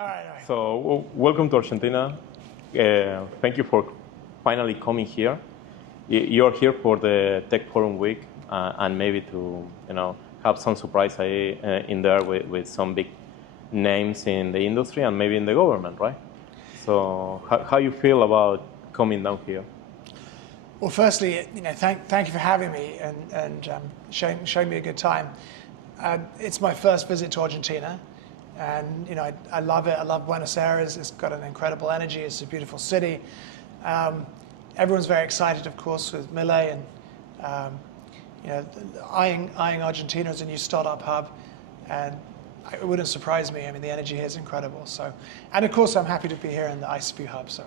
All right. So, welcome to Argentina. Thank you for finally coming here. You're here for the Tech Forum Week, and maybe to have some surprise in there with some big names in the industry and maybe in the government, right? So, how you feel about coming down here? Well, firstly, thank you for having me and showing me a good time. It's my first visit to Argentina. And I love it. I love Buenos Aires. It's got an incredible energy. It's a beautiful city. Everyone's very excited, of course, with Milei and eyeing Argentina as a new startup hub. And it wouldn't surprise me. I mean, the energy here is incredible. So, and of course, I'm happy to be here in the ICP hub. So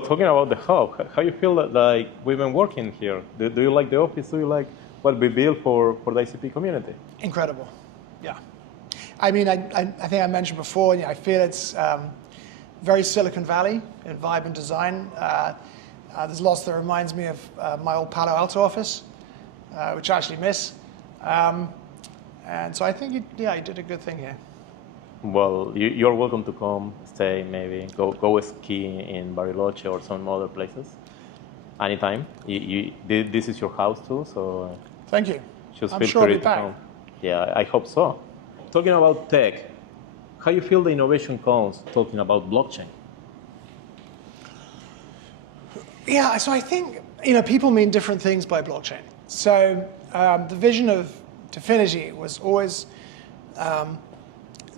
talking about the hub, how you feel that like we've been working here? Do you like the office? Do you like what we built for the ICP community? Incredible. Yeah. I mean, I think I mentioned before, I feel it's very Silicon Valley in vibe and design. There's lots that reminds me of my old Palo Alto office, which I actually miss. And so I think, you did a good thing here. Well, you're welcome to come, stay, maybe go ski in Bariloche or some other places. Anytime. This is your house too, so thank you. Just I'm feel sure I'll free be to back. come. Yeah, I hope so. Talking about tech, how you feel the innovation comes talking about blockchain? Yeah, so I think people mean different things by blockchain. So the vision of DFINITY was always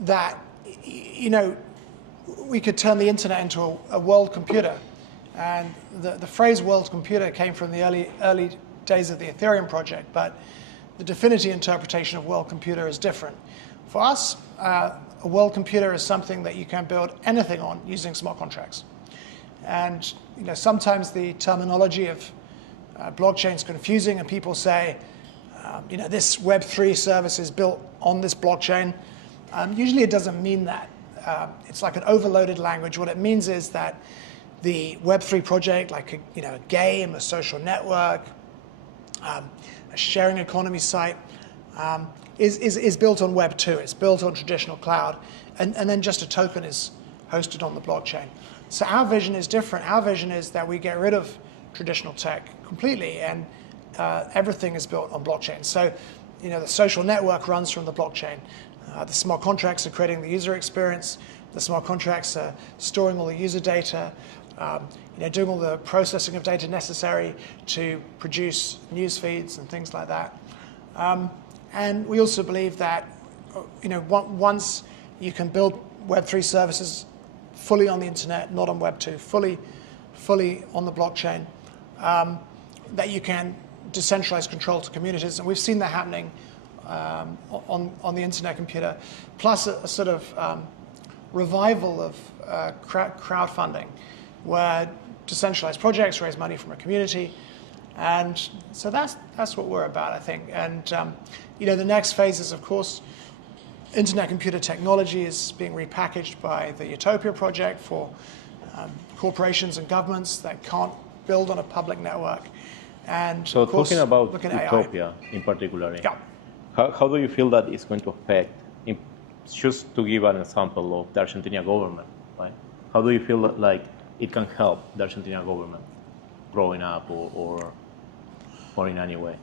that we could turn the internet into a world computer, and the phrase world computer came from the early days of the Ethereum project, but the DFINITY interpretation of world computer is different. For us, a world computer is something that you can build anything on using smart contracts. And sometimes the terminology of blockchain is confusing, and people say, this Web3 service is built on this blockchain. Usually it doesn't mean that. It's like an overloaded language. What it means is that the Web3 project, like a game, a social network, a sharing economy site, is built on Web 2. It's built on traditional cloud, and then just a token is hosted on the blockchain. So our vision is different. Our vision is that we get rid of traditional tech completely, and everything is built on blockchain. So the social network runs from the blockchain. The smart contracts are creating the user experience. The smart contracts are storing all the user data, doing all the processing of data necessary to produce news feeds and things like that. And we also believe that once you can build Web3 services fully on the internet, not on Web 2, fully on the blockchain, that you can decentralize control to communities. And we've seen that happening on the internet computer, plus a sort of revival of crowdfunding, where decentralized projects raise money from a community. And so that's what we're about, I think. And the next phase is, of course, internet computer technology is being repackaged by the Utopia project for corporations and governments that can't build on a public network. And so of course, talking about AI. Utopia in particular, Yeah. How do you feel that it's going to affect, just to give an example of the Argentina government, right? How do you feel like it can help the Argentina government growing up or in any way?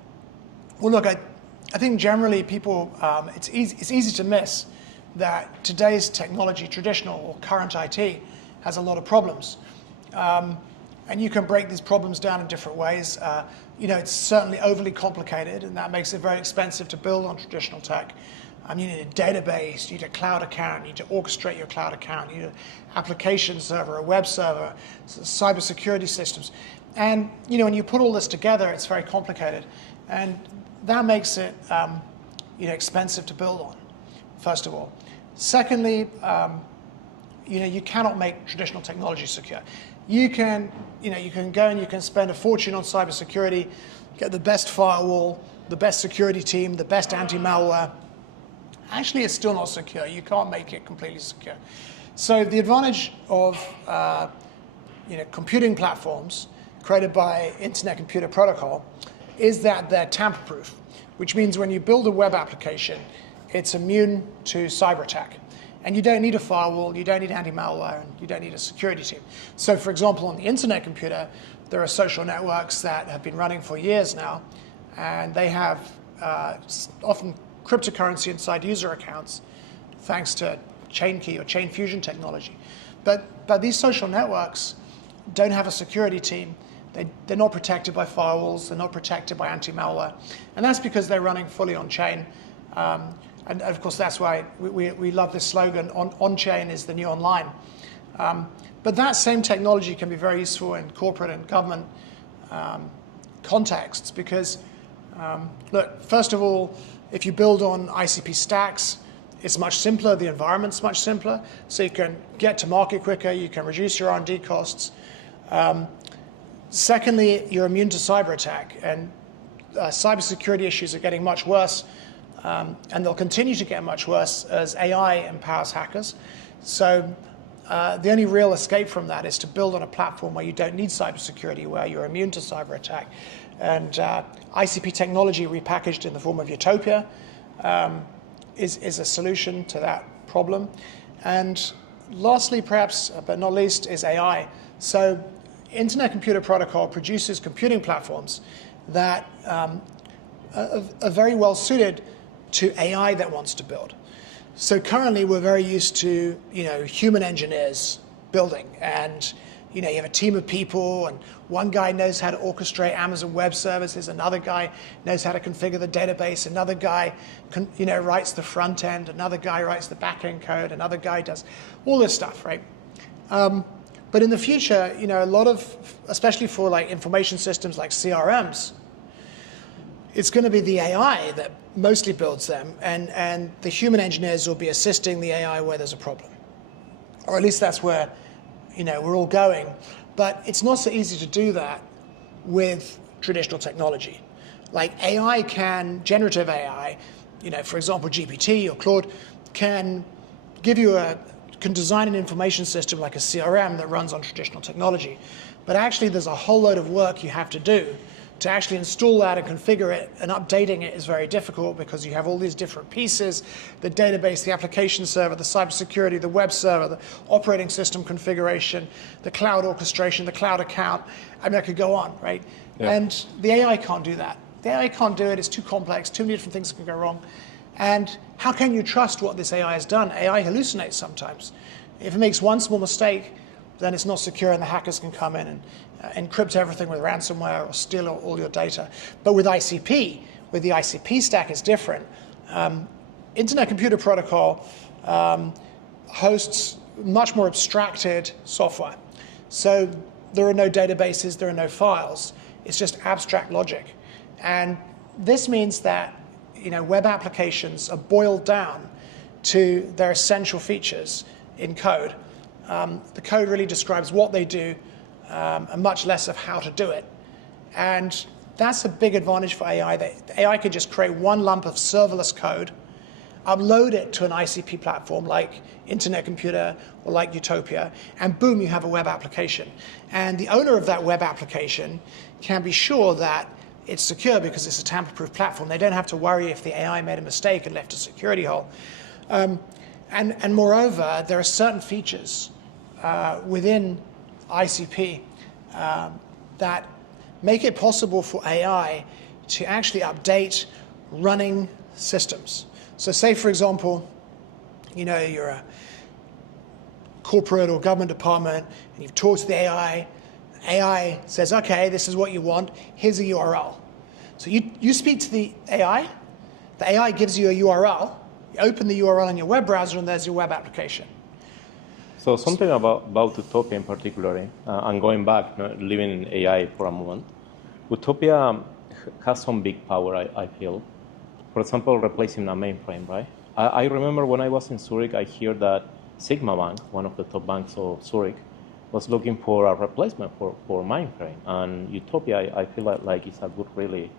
Well, look, I think generally people, it's easy to miss that today's technology, traditional or current IT, has a lot of problems. And you can break these problems down in different ways. It's certainly overly complicated, and that makes it very expensive to build on traditional tech. You need a database, you need a cloud account, you need to orchestrate your cloud account, you need an application server, a web server, cybersecurity systems. And when you put all this together, it's very complicated. And that makes it expensive to build on, first of all. Secondly, you cannot make traditional technology secure. You can go and you can spend a fortune on cybersecurity, get the best firewall, the best security team, the best anti-malware. Actually, it's still not secure. You can't make it completely secure. So the advantage of computing platforms created by Internet Computer Protocol is that they're tamper-proof, which means when you build a web application, it's immune to cyber attack. And you don't need a firewall, you don't need anti-malware, and you don't need a security team. So for example, on the internet computer, there are social networks that have been running for years now, and they have often cryptocurrency inside user accounts thanks to chain key or chain fusion technology. But these social networks don't have a security team. They're not protected by firewalls, they're not protected by anti-malware. And that's because they're running fully on-chain. And of course, that's why we love this slogan, on-chain is the new online. But that same technology can be very useful in corporate and government contexts because, look, first of all, if you build on ICP stacks, it's much simpler, the environment's much simpler, so you can get to market quicker, you can reduce your R&D costs. Secondly, you're immune to cyber attack, and cybersecurity issues are getting much worse, and they'll continue to get much worse as AI empowers hackers. So the only real escape from that is to build on a platform where you don't need cybersecurity, where you're immune to cyber attack. And ICP technology repackaged in the form of Utopia is a solution to that problem. And lastly, perhaps, but not least, is AI. So Internet Computer Protocol produces computing platforms that are very well suited to AI that wants to build. So currently we're very used to human engineers building, and you have a team of people, and one guy knows how to orchestrate Amazon Web Services, another guy knows how to configure the database, another guy writes the front end, another guy writes the back end code, another guy does all this stuff, right? But in the future, a lot of, especially for like information systems like CRMs, it's going to be the AI that mostly builds them, and the human engineers will be assisting the AI where there's a problem. Or at least that's where we're all going. But it's not so easy to do that with traditional technology. Like generative AI, for example, GPT or Claude, can design an information system like a CRM that runs on traditional technology. But actually there's a whole load of work you have to do to actually install that and configure it, and updating it is very difficult because you have all these different pieces, the database, the application server, the cybersecurity, the web server, the operating system configuration, the cloud orchestration, the cloud account. I mean, I could go on, right? Yeah. And the AI can't do that. The AI can't do it, it's too complex, too many different things can go wrong. And how can you trust what this AI has done? AI hallucinates sometimes. If it makes one small mistake, then it's not secure and the hackers can come in and encrypt everything with ransomware or steal all your data. But with ICP, with the ICP stack, it's different. Internet Computer Protocol hosts much more abstracted software. So there are no databases, there are no files. It's just abstract logic. And this means that web applications are boiled down to their essential features in code. The code really describes what they do, and much less of how to do it. And that's a big advantage for AI. The AI can just create one lump of serverless code, upload it to an ICP platform like Internet Computer or like Utopia, and boom, you have a web application. And the owner of that web application can be sure that it's secure because it's a tamper-proof platform. They don't have to worry if the AI made a mistake and left a security hole. And moreover, there are certain features within ICP that make it possible for AI to actually update running systems. So say, for example, you're a corporate or government department and you've talked to the AI. AI says, okay, this is what you want, here's a URL. So you speak to the AI gives you a URL, you open the URL in your web browser and there's your web application. So something about Utopia in particular, and going back, leaving AI for a moment, Utopia has some big power, I feel. For example, replacing a mainframe, right? I remember when I was in Zurich, I hear that Sigma Bank, one of the top banks of Zurich, was looking for a replacement for mainframe. And Utopia, I feel like it's a good really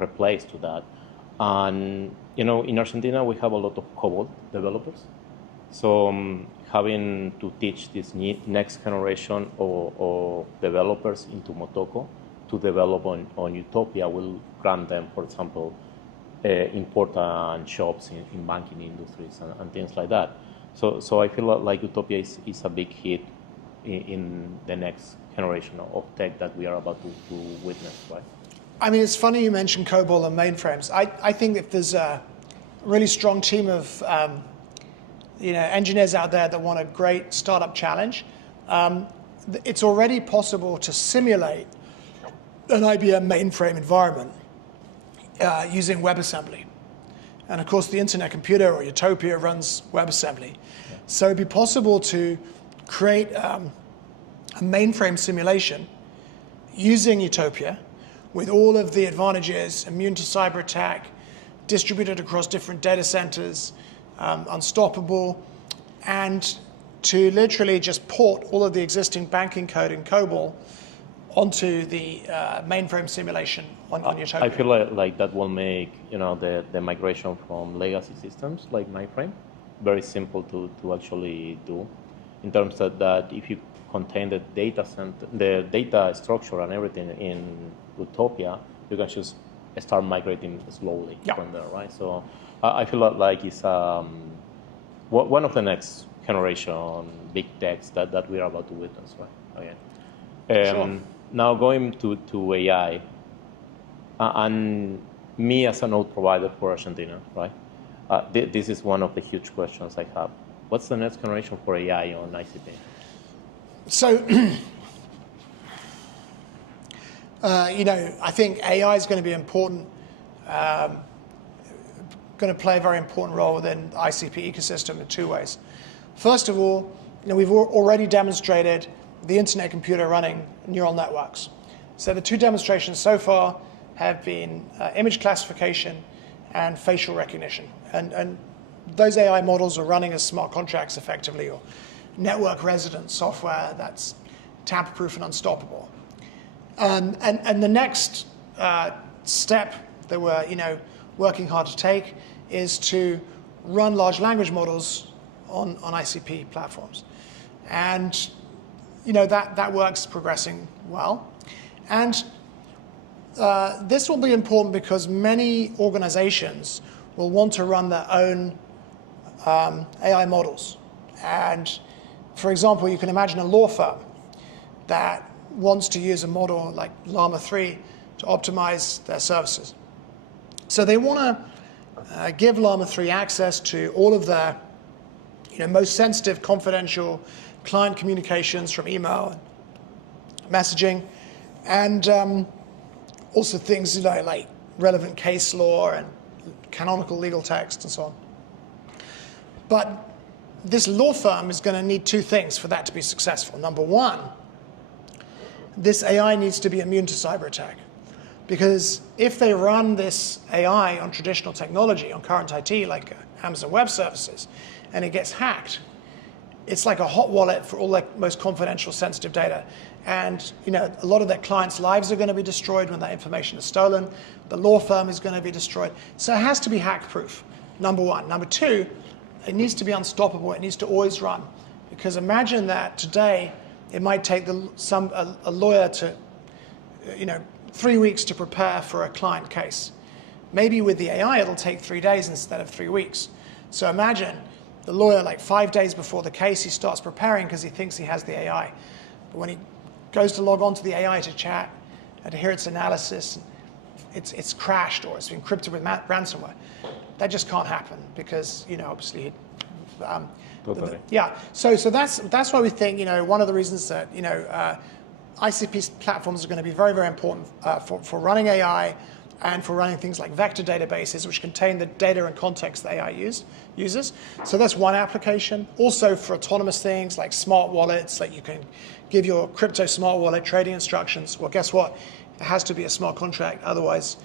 replace to that. And in Argentina, we have a lot of COBOL developers. So having to teach this next generation of developers into Motoko to develop on Utopia will grant them, for example, important shops in banking industries and things like that. So I feel like Utopia is a big hit in the next generation of tech that we are about to witness, right? I mean, it's funny you mentioned COBOL and mainframes. I think if there's a really strong team of engineers out there that want a great startup challenge, it's already possible to simulate an IBM mainframe environment using WebAssembly. And of course, the Internet Computer or Utopia runs WebAssembly. Yeah. So it'd be possible to create a mainframe simulation using Utopia with all of the advantages, immune to cyber attack, distributed across different data centers, unstoppable, and to literally just port all of the existing banking code in COBOL onto the mainframe simulation on Utopia. I feel like that will make the migration from legacy systems like mainframe very simple to actually do, in terms of that if you contain the data center, the data structure and everything in Utopia, you can just start migrating slowly from there, right? So I feel like it's one of the next generation big techs that we are about to witness, right? Okay. Sure. Now going to AI, and me as a node provider for Argentina, right? This is one of the huge questions I have. What's the next generation for AI on ICP? So, I think AI is going to be important, going to play a very important role within the ICP ecosystem in two ways. First of all, we've already demonstrated the Internet Computer running neural networks. So the two demonstrations so far have been image classification and facial recognition. And those AI models are running as smart contracts effectively, or network resident software that's tamper-proof and unstoppable. And the next step that we're working hard to take is to run large language models on ICP platforms. And that work's progressing well. And this will be important because many organizations will want to run their own AI models. And for example, you can imagine a law firm that wants to use a model like Llama 3 to optimize their services. So they want to give Llama 3 access to all of their most sensitive, confidential client communications from email and messaging, and also things like relevant case law and canonical legal text and so on. But this law firm is going to need two things for that to be successful. Number one, this AI needs to be immune to cyber attack. Because if they run this AI on traditional technology, on current IT, like Amazon Web Services, and it gets hacked, it's like a hot wallet for all their most confidential, sensitive data. And a lot of their clients' lives are going to be destroyed when that information is stolen. The law firm is going to be destroyed. So it has to be hack-proof, number one. Number two, it needs to be unstoppable. It needs to always run. Because imagine that today, it might take a lawyer to, 3 weeks to prepare for a client case. Maybe with the AI, it'll take 3 days instead of 3 weeks. So imagine the lawyer, like 5 days before the case, he starts preparing because he thinks he has the AI. But when he goes to log on to the AI to chat and to hear its analysis, it's crashed or it's encrypted with ransomware. That just can't happen because, obviously, totally. So that's why we think, one of the reasons that, ICP platforms are going to be very, very important for running AI and for running things like vector databases, which contain the data and context that AI uses. So that's one application. Also for autonomous things like smart wallets, like you can give your crypto smart wallet trading instructions. Well, guess what? It has to be a smart contract. Otherwise,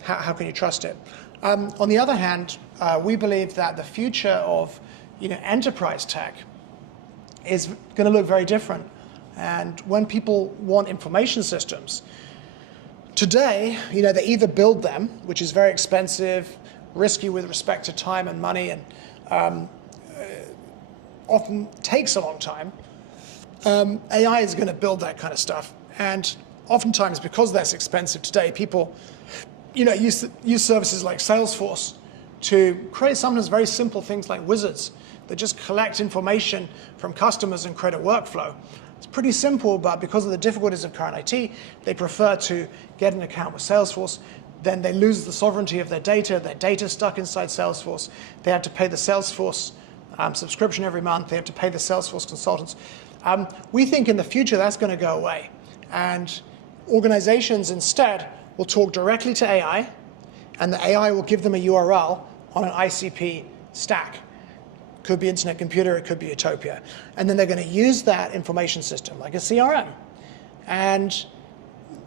how can you trust it? On the other hand, we believe that the future of enterprise tech is going to look very different. And when people want information systems, today, they either build them, which is very expensive, risky with respect to time and money, and often takes a long time. AI is going to build that kind of stuff. And oftentimes, because that's expensive today, people use services like Salesforce to create sometimes very simple things like wizards that just collect information from customers and create a workflow. It's pretty simple, but because of the difficulties of current IT, they prefer to get an account with Salesforce. Then they lose the sovereignty of their data stuck inside Salesforce. They have to pay the Salesforce subscription every month. They have to pay the Salesforce consultants. We think in the future that's going to go away. And organizations instead will talk directly to AI, and the AI will give them a URL on an ICP stack. Could be Internet Computer, it could be Utopia. And then they're going to use that information system like a CRM. And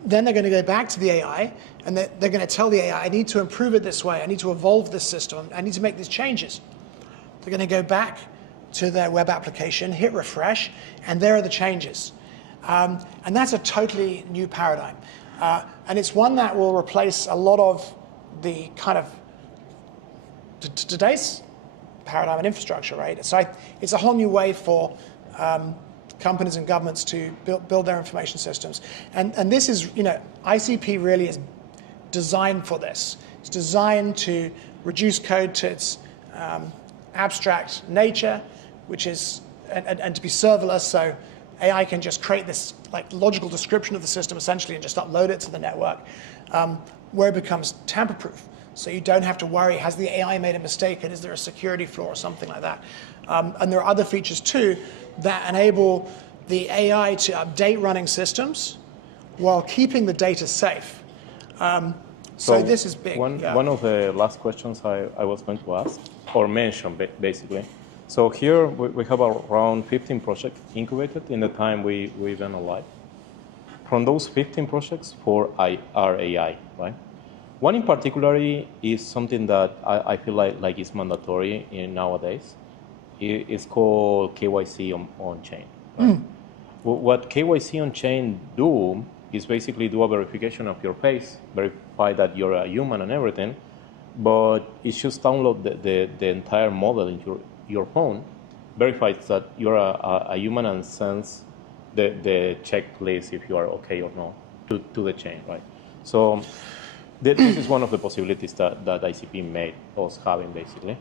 then they're going to go back to the AI, and they're going to tell the AI, I need to improve it this way, I need to evolve this system, I need to make these changes. They're going to go back to their web application, hit refresh, and there are the changes. And that's a totally new paradigm. And it's one that will replace a lot of the kind of today's paradigm and infrastructure, right? So it's a whole new way for companies and governments to build their information systems. And this is, ICP really is designed for this. It's designed to reduce code to its abstract nature, which is, and to be serverless, so AI can just create this like logical description of the system essentially and just upload it to the network, where it becomes tamper-proof. So you don't have to worry, has the AI made a mistake and is there a security flaw or something like that? And there are other features too that enable the AI to update running systems while keeping the data safe. So this is big. One of the last questions I was going to ask, or mention basically. So here we have around 15 projects incubated in the time we've been alive. From those 15 projects, 4 are AI, right? One in particular is something that I feel like is mandatory nowadays. It's called KYC on chain. Right? What KYC on chain do is basically do a verification of your face, verify that you're a human and everything, but it just download the entire model into your phone, verifies that you're a human and sends the checklist if you are okay or not to the chain, right? So this is one of the possibilities that ICP made us having, basically.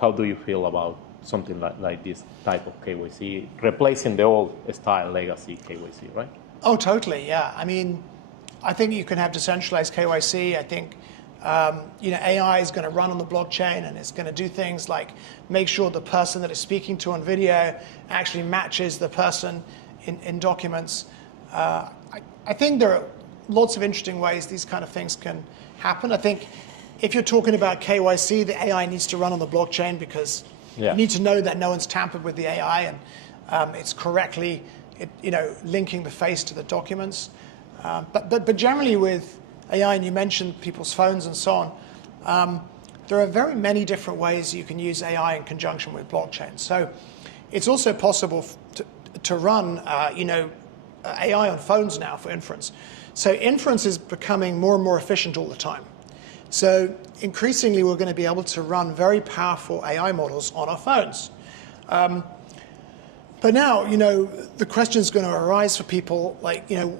How do you feel about something like this type of KYC, replacing the old style legacy KYC, right? Oh, totally, yeah. I mean, I think you can have decentralized KYC. I think AI is going to run on the blockchain and it's going to do things like make sure the person that is speaking to on video actually matches the person in documents. I think there are lots of interesting ways these kind of things can happen. I think if you're talking about KYC, the AI needs to run on the blockchain because you need to know that no one's tampered with the AI and it's correctly linking the face to the documents. But generally with AI, and you mentioned people's phones and so on, there are very many different ways you can use AI in conjunction with blockchain. So it's also possible to run AI on phones now for inference. So inference is becoming more and more efficient all the time. So increasingly, we're going to be able to run very powerful AI models on our phones. But now, the question is going to arise for people like, am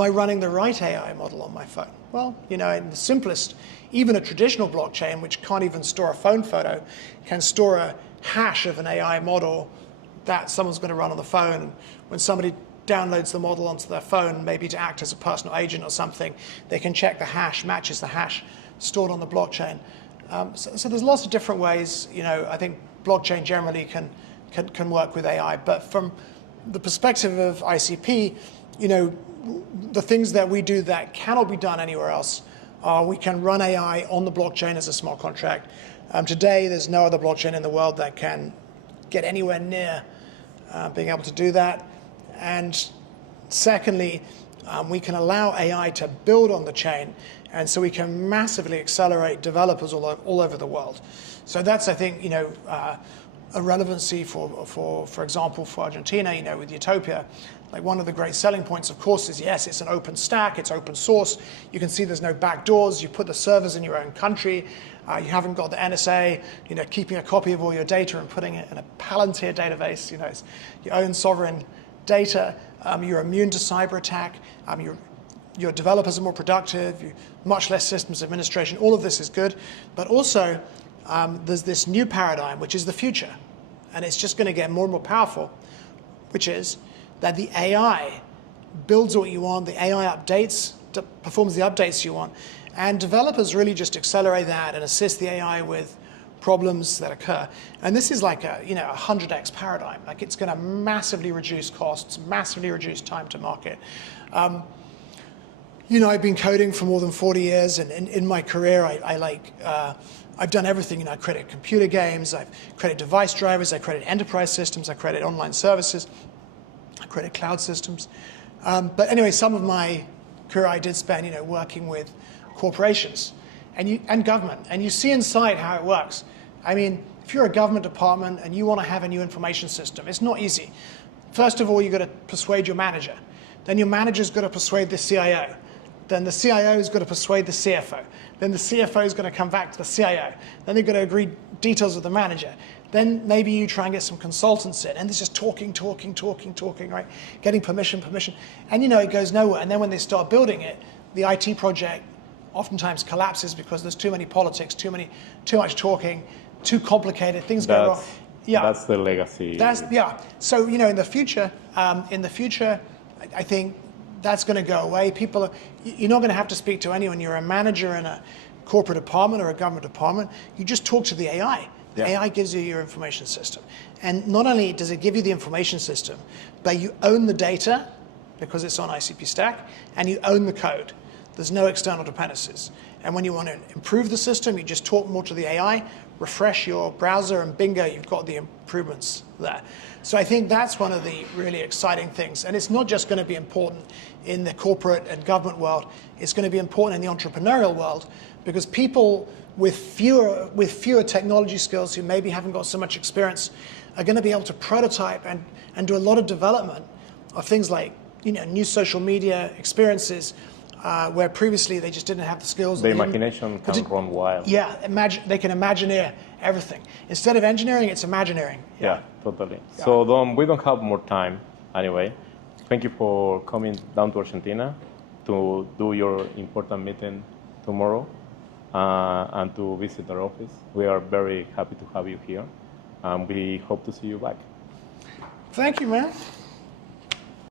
I running the right AI model on my phone? Well, in the simplest, even a traditional blockchain, which can't even store a phone photo, can store a hash of an AI model that someone's going to run on the phone. When somebody downloads the model onto their phone, maybe to act as a personal agent or something, they can check the hash, matches the hash stored on the blockchain. So there's lots of different ways. I think blockchain generally can work with AI. But from the perspective of ICP, the things that we do that cannot be done anywhere else are we can run AI on the blockchain as a smart contract. Today, there's no other blockchain in the world that can get anywhere near being able to do that. And secondly, we can allow AI to build on the chain, and so we can massively accelerate developers all over the world. So that's, I think, a relevancy for example, for Argentina, with Utopia. Like one of the great selling points, of course, is yes, it's an open stack, it's open source. You can see there's no back doors. You put the servers in your own country. You haven't got the NSA, keeping a copy of all your data and putting it in a Palantir database. It's your own sovereign data. You're immune to cyber attack. your developers are more productive, much less systems administration. All of this is good. But also, there's this new paradigm, which is the future. And it's just going to get more and more powerful, which is that the AI builds what you want, the AI performs the updates you want, and developers really just accelerate that and assist the AI with problems that occur. And this is like a 100x paradigm. Like, it's going to massively reduce costs, massively reduce time to market. I've been coding for more than 40 years, and in my career, I've done everything. I created computer games, I've created device drivers, I created enterprise systems, I created online services, I created cloud systems. But anyway, some of my career I did spend, working with corporations and government, and you see inside how it works. I mean, if you're a government department and you want to have a new information system, it's not easy. First of all, you've got to persuade your manager. Then your manager's got to persuade the CIO. Then the CIO's got to persuade the CFO. Then the CFO's got to come back to the CIO. Then they've got to agree details with the manager. Then maybe you try and get some consultants in, and there's just talking, right? Getting permission. And it goes nowhere. And then when they start building it, the IT project oftentimes collapses because there's too many politics, too much talking, too complicated, things go wrong. Yeah. That's the legacy. So, in the future, I think that's going to go away. You're not going to have to speak to anyone. You're a manager in a corporate department or a government department. You just talk to the AI. The AI gives you your information system. And not only does it give you the information system, but you own the data because it's on ICP stack, and you own the code. There's no external dependencies. And when you want to improve the system, you just talk more to the AI, refresh your browser, and bingo, you've got the improvements there. So I think that's one of the really exciting things. And it's not just going to be important in the corporate and government world. It's going to be important in the entrepreneurial world, because people with fewer technology skills, who maybe haven't got so much experience, are going to be able to prototype and do a lot of development of things like new social media experiences, where previously they just didn't have the skills. The imagination can run wild. Yeah, they can imagineer everything. Instead of engineering, it's imagineering. Yeah, totally. Yeah. So Dom, we don't have more time anyway. Thank you for coming down to Argentina to do your important meeting tomorrow and to visit our office. We are very happy to have you here, and we hope to see you back. Thank you, man.